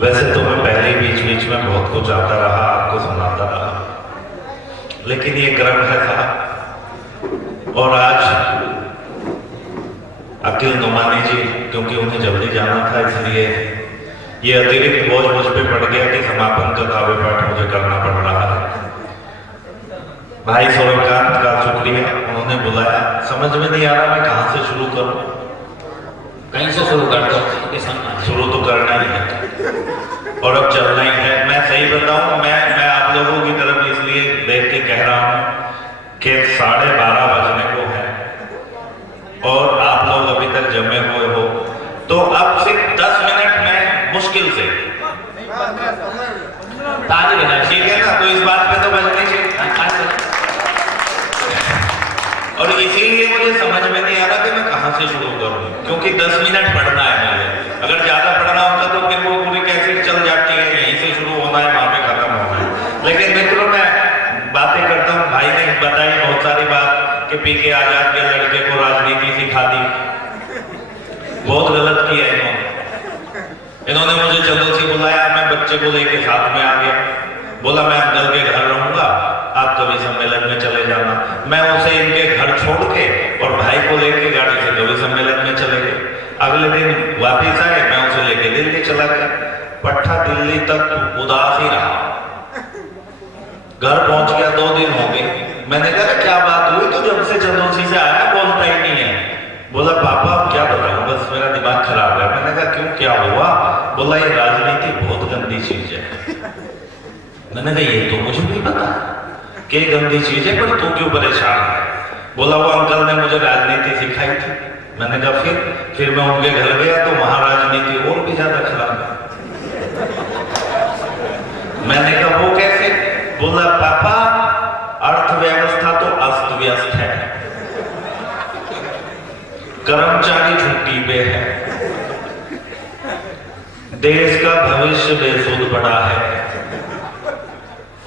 वैसे तो मैं पहले बीच बीच में बहुत कुछ आता रहा, आपको सुनाता रहा, लेकिन ये क्रम है साहब। और आज अकील नुमानी जी, क्योंकि उन्हें जल्दी जाना था, इसलिए ये अतिरिक्त बोझ मुझ पे पड़ गया कि समापन का काव्य पाठ मुझे करना पड़ रहा है। भाई सूर्यकांत का शुक्रिया, उन्होंने बुलाया। समझ में नहीं आ रहा मैं कहां से शुरू करूं। कहीं से शुरू कर दो, शुरू तो करना ही है और अब चलना ही है। मैं सही बताऊं, मैं आप लोगों की तरफ इसलिए देख के कह रहा हूं कि 12:30 बजने को है और आप लोग अभी तक जमे हुए हो, तो अब सिर्फ 10 मिनट में मुश्किल से ताली बजा, ठीक है ना? तो इस बात पे तो बजनी चाहिए। और इसीलिए मुझे समझ में नहीं आ रहा कि मैं कहां से शुरू करूं, क्योंकि 10 मिनट पढ़ना है मुझे। अगर ज्यादा पढ़ना होता तो फिर वो पूरी कैसेट चल जाती है, यहीं से शुरू होना है, वहां पे खत्म होना है। लेकिन मित्रों, मैं बातें करता हूं। भाई ने बताई बहुत सारी बात कि पीके आजाद के लड़के को राजनीति सिखा दी। बहुत गलत किया इन्होंने मुझे चंदोसी बुलाया, मैं बच्चे को लेके साथ में आ गया। बोला मैं अंकल के घर रहूंगा, आप कवि सम्मेलन में चले जाना। मैं उसे इनके घर छोड़ के और भाई को लेके गाड़ी से कवि सम्मेलन में चले गए। अगले दिन वापिस आए, मैं उसे लेके दिल्ली चला गया। पट्टा दिल्ली तक उदास ही रहा। घर पहुंच गया, 2 दिन हो गए। मैंने कहा क्या बात हुई? तो जब से चंदोसी से आया बोलता ही नहीं है। बोला पापा अब क्या बताऊं, बस मेरा दिमाग खराब है। मैंने कहा क्यों, क्या हुआ? बोला ये राजनीति बहुत गंदी चीज है। मैंने कहा ये तो मुझे नहीं पता कि गंदी चीज है, पर तू क्यों परेशान है? बोला वो अंकल ने मुझे राजनीति सिखाई थी। मैंने कहा फिर मैं उनके घर गया तो वहां राजनीति और भी ज्यादा खराब है। मैंने कहा वो कैसे? बोला पापा अर्थव्यवस्था तो अस्त व्यस्त है, कर्मचारी छुट्टी पे है, देश का भविष्य बेसुध पड़ा है,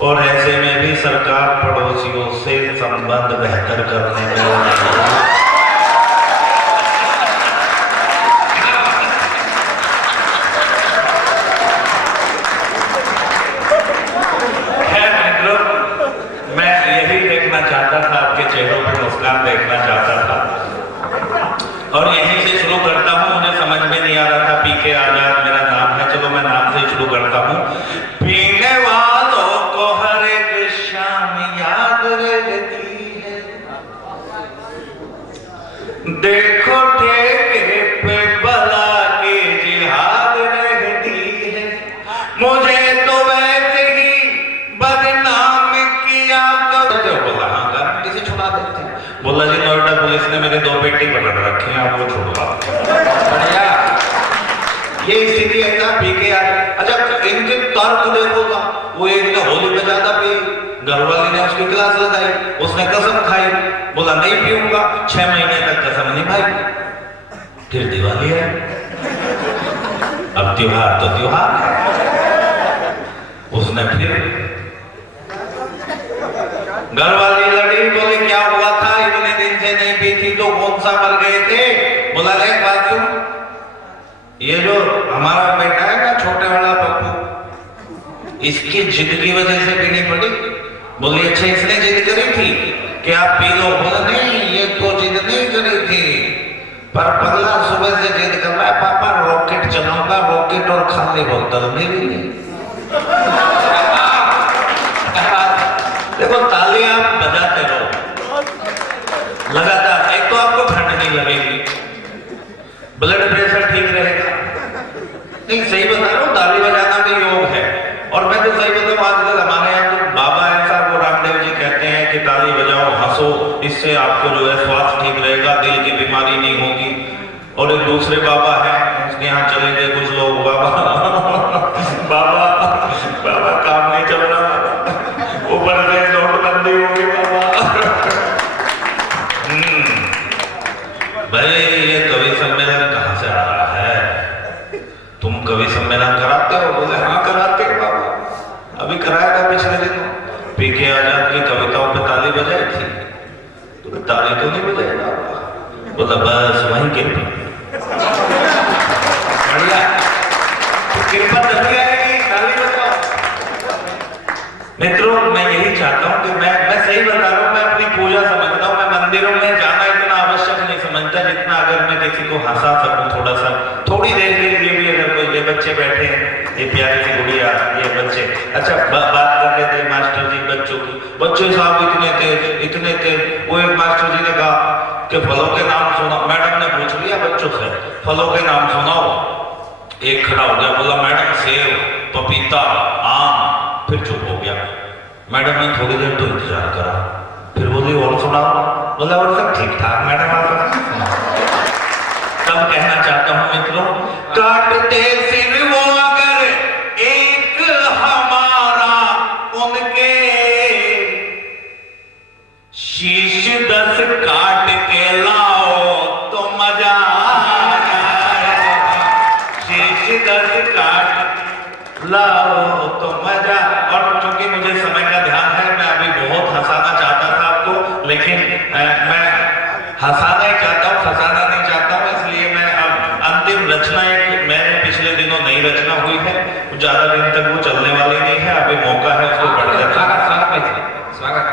और ऐसे में भी सरकार पड़ोसियों से संबंध बेहतर करने में मैं यही देखना चाहता था, आपके चेहरों पर मुस्कान देखना चाहता था। और यहीं से शुरू करता हूं। मुझे समझ में नहीं आ रहा था पीके आजाद मेरा नाम है, चलो मैं नाम से शुरू करता हूं। पीने वालों को हर एक शाम याद रहती है, देखो ठेके पे बला के जिहाद रहती है। मुझे तो वैसे ही बदनाम किया कब। बोला हाँ गारंटी से छुड़ा देते हैं। बोला जी नोएडा पुलिस ने मेरे 2 पेटी पकड़ रखे हैं, आप वो छुड़वा। बढ़िया, ये स्थिति है ना पीके आजाद। अच्छा इनके तर्क देखो ना, वो एक ने होली में ज्यादा पी, घरवाली ने उसकी क्लास लगाई, उसने कसम खाई, बोला नहीं पीऊंगा, 6 महीने तक कसम निभाई। फिर दिवाली है, अब त्योहार तो त्योहार है। उसने फिर घरवाली लड़ी, बोले क्या हुआ था, इतने दिन से नहीं पी थी तो कौन सा मर गए थे? बोला एक बात सुन, ये जो हमारा बेटा है ना छोटे वाला पप्पू, इसकी जिद की वजह से पीनी पड़ी। बोली अच्छा इसने जिद करी थी कि आप पी लो? बोला नहीं, ये तो जिद नहीं करी थी, पर पगला सुबह से जिद कर रहा है पापा रॉकेट चलाऊंगा, रॉकेट और खाली बोतल मेरी। देखो ताली आप बजाते रहो लगातार, एक तो आपको ठंड नहीं लगेगी, ब्लड प्रेशर ठीक रहेगा। नहीं सही बता रहा हूँ, ताली बजाना भी योग है। और मैं तो सही बताऊँ, आजकल हमारे यहाँ तो बाबा ऐसा, वो रामदेव जी कहते हैं कि ताली बजाओ, हंसो, इससे आपको जो है स्वास्थ्य ठीक रहेगा, दिल की बीमारी नहीं होगी। और एक दूसरे बाबा है, उसके यहाँ चले गए कुछ लोग, बाबा बाबा बाबा काम नहीं चल रहा, ऊपर से नोटबंदी होगी बाबा। भाई ये कवि सम्मेलन कहाँ से आ रहा है? तुम कवि सम्मेलन कराते हो? बोले हाँ कराते हो बाबा, अभी कराया था पिछले दिनों। पीके आजाद की कविताओं पे ताली बजाई थी, तो ताली तो नहीं बजाई बाबा। बोला बस वहीं कृपा, बढ़िया कृपा तभी है सही बता रहा हूँ, मैं अपनी पूजा समझता हूँ। मैं मंदिरों में जाना इतना आवश्यक नहीं समझता जितना अगर मैं किसी को हंसा सकूं थोड़ा सा, थोड़ी देर के लिए भी। अगर कोई ये बच्चे बैठे हैं, ये प्यारी सी गुड़िया, ये बच्चे, अच्छा बात कर रहे थे मास्टर जी बच्चों की, बच्चे साहब इतने तेज। वो एक मास्टर जी ने कहा कि फलों के नाम सुनाओ। मैडम ने पूछ लिया बच्चों से, फलों के नाम सुनाओ। एक खड़ा हो गया, बोला मैडम सेब, पपीता, आम। फिर चुप हो गया। मैडम ने थोड़ी देर तो इंतजार करा, फिर बोली और सुनाओ। बोला और सब ठीक ठाक मैडम, आप तब कहना चाहता हूं मित्रों, काटते सिर वो अगर एक हमारा, उनके शीश 10 काट के लाओ तो मजा आएगा। शीश 10 काट लाओ तो मजा। और चूंकि मुझे समय का ध्यान है, मैं अभी बहुत हंसाना चाहता था आपको, लेकिन मैं हंसाना ही चाहता हूँ, फंसाना नहीं चाहता हूँ। इसलिए मैं अब अंतिम रचना एक मैंने पिछले दिनों नई रचना हुई है, ज्यादा दिन तक वो चलने वाली नहीं है, अभी मौका है उसको पढ़ लेता हूं। स्वागत।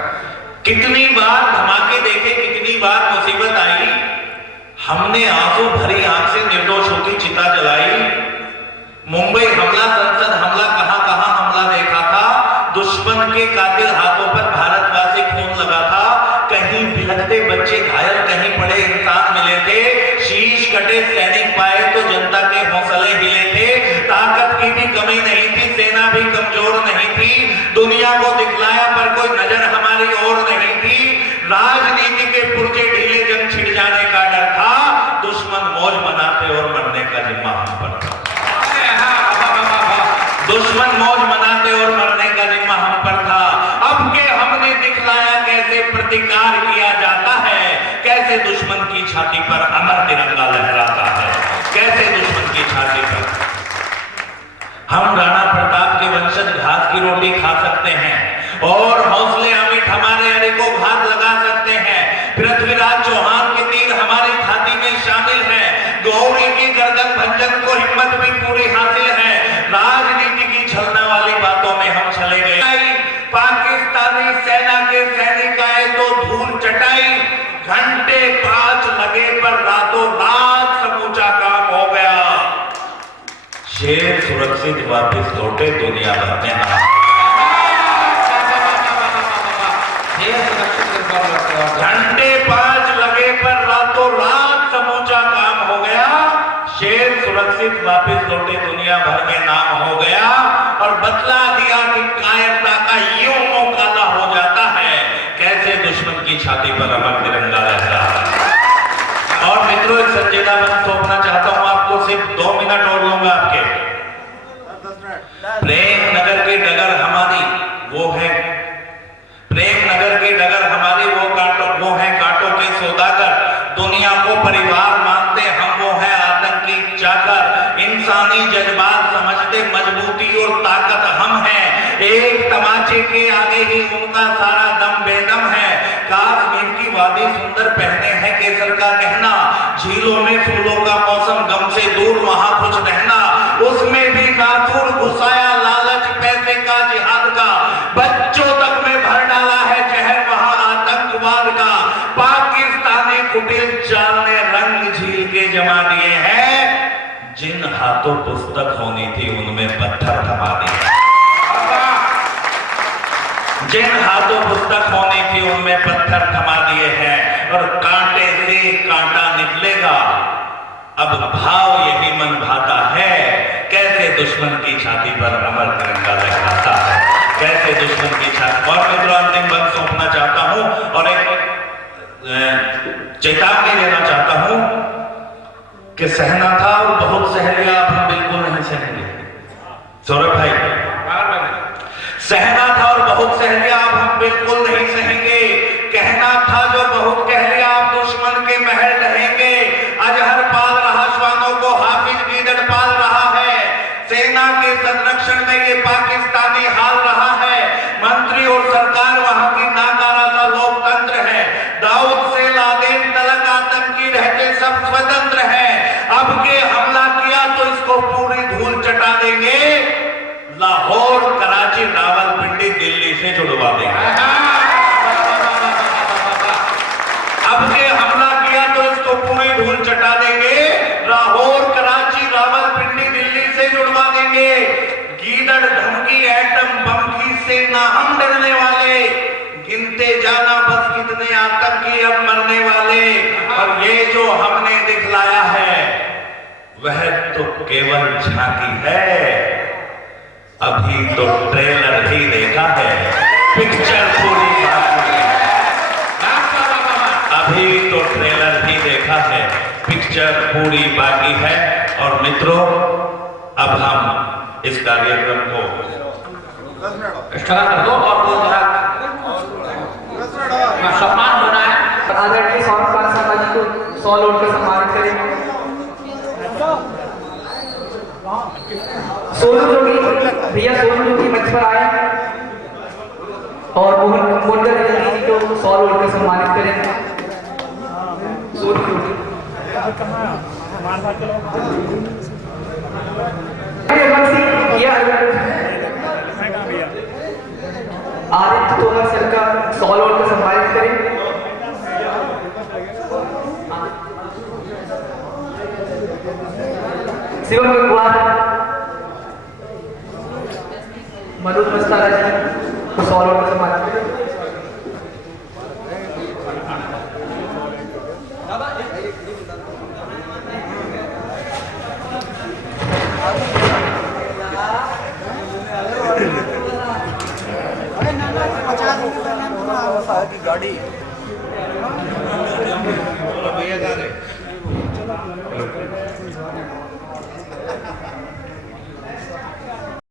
कितनी बार धमाके देखे, कितनी बार मुसीबत आई, हमने आंसू भरी आंख से निर्दोषों की चिता जलाई। मुंबई हमला, संसद हमला, कहां कहां हमला देखा था। दुश्मन के कातिल हाथों पर भारतवासी खून लगा था। कहीं बिलखते बच्चे घायल, कहीं पड़े इंसान मिले थे। शीश कटे सैनिक पाए तो जनता के हौसले हिले थे। ताकत की भी कमी नहीं थी, सेना भी कमजोर नहीं थी। दुनिया को दिखलाया पर कोई नजर हमारी ओर नहीं थी। राजनीति के पुर्जे ढीले, जंग छिड़ जाने का डर था। दुश्मन मौज मनाते और मरने का जिम्मा हम पर था। दुश्मन मौज मनाते और मरने का जिम्मा हम पर था। अब के हमने दिखलाया कैसे प्रतिकार किया जाता है, कैसे दुश्मन की छाती पर अमर तिरंगा लहराता है, कैसे दुश्मन की छाती पर। हम राणा प्रताप के वंशज घास की रोटी खा सकते हैं और हौसले अमिट हमारे अरे को घात लगा सकते हैं। पृथ्वीराज चौहान के तीर हमारी छाती में शामिल है। गौरी की गर्दन भंजन को हिम्मत भी पूरी हासिल है। राजनीति की छलना वाली बातों में हम चले गए। पाकिस्तानी सेना के सैनिक आए तो धूल चटाई। घंटे 5 लगे पर रातों रात समूचा काम हो गया। शेर सुरक्षित वापस लौटे, दुनिया भर में नाम। घंटे 5 लगे पर रातों रात समूचा काम हो गया। शेर सुरक्षित वापस लौटे, दुनिया भर में नाम हो गया। और बतला दिया कि कायरता का यूं मुंह काला हो जाता है, कैसे दुश्मन की छाती पर अमर तिरंगा लहरा। और मित्रों, एक संजीदापन सौंपना चाहता हूं आपको, सिर्फ 2 मिनट और लूंगा आपके। प्रेम नगर की डगर हमारी वो है, प्रेम नगर की डगर हमारी वो है कांटों के सौदागर। दुनिया को परिवार मानते हम, वो है आतंकी चाकर। इंसानी जज्बात समझते, मजबूती और ताकत हम हैं। एक तमाचे के आगे ही उनका सारा दम बेदम है। कश्मीर की वादी सुंदर, पहने हैं केसर का गहना। झीलों में फूलों का मौसम, गम से दूर वहां कुछ रहना। उसमें भी नाथुर घुसाया लालच पैसे का, जिहाद का। बच्चों तक में भर डाला है जहर वहां आतंकवाद का। पाकिस्तानी कुटिल चाल ने रंग झील के जमा दिए हैं। जिन हाथों पुस्तक होनी थी उनमें पत्थर थमा दिए। जिन हाथों पुस्तक होनी थी उनमें पत्थर थमा दिए हैं। और कांटे से कांटा निकलेगा, अब भाव यही मन भाता है, कैसे दुश्मन की छाती पर अमर तिरंगा लहराता है, कैसे दुश्मन की छाती। और मित्रों, अंतिम वक्त सौंपना चाहता हूं और एक चेतावनी देना चाहता हूं कि सहना था और बहुत सह लिया, अब हम बिल्कुल नहीं सहेंगे। सौरभ भाई, सहना था और बहुत सह लिया, अब हम बिल्कुल नहीं सहेंगे। कहना था जो बहुत कह लिया, अब दुश्मन के महल रहेंगे। अजहर पाल रहा श्वानों को, हाफिज गीदड़ पाल रहा है। सेना के संरक्षण में ये पाकिस्तानी हाल रहा है। मंत्री और सरकार वहां की नाकारा सा लोकतंत्र है। दाऊद से लादेन तलक आतंकी रहते सब स्वतंत्र है। अब के हमला किया तो इसको पूरी धूल चटा देंगे। लाहौर, कराची, रावलपिंडी, दिल्ली से जुड़वा देंगे। वह तो केवल झांकी है, अभी तो ट्रेलर ही देखा है, पिक्चर पूरी बाकी है। अभी तो ट्रेलर ही देखा है, पिक्चर पूरी बाकी है। और मित्रों, अब हम इस कार्यक्रम को स्थगन कर दो और वो जरा सम्मान होना है। आदरणीय स्वामी पाल शर्मा जी को 100 लोड का सम्मानित करेंगे। सोनू जोगी भैया, सोनू जोगी मंच पर आए और मोहन जी को 100 लोड का सम्मानित करेंगे। सोनू जोगी आदित्य तोमर सर का 100 लोड का सम्मानित करें। शिवम गंगवार, मनोज मस्तारा जी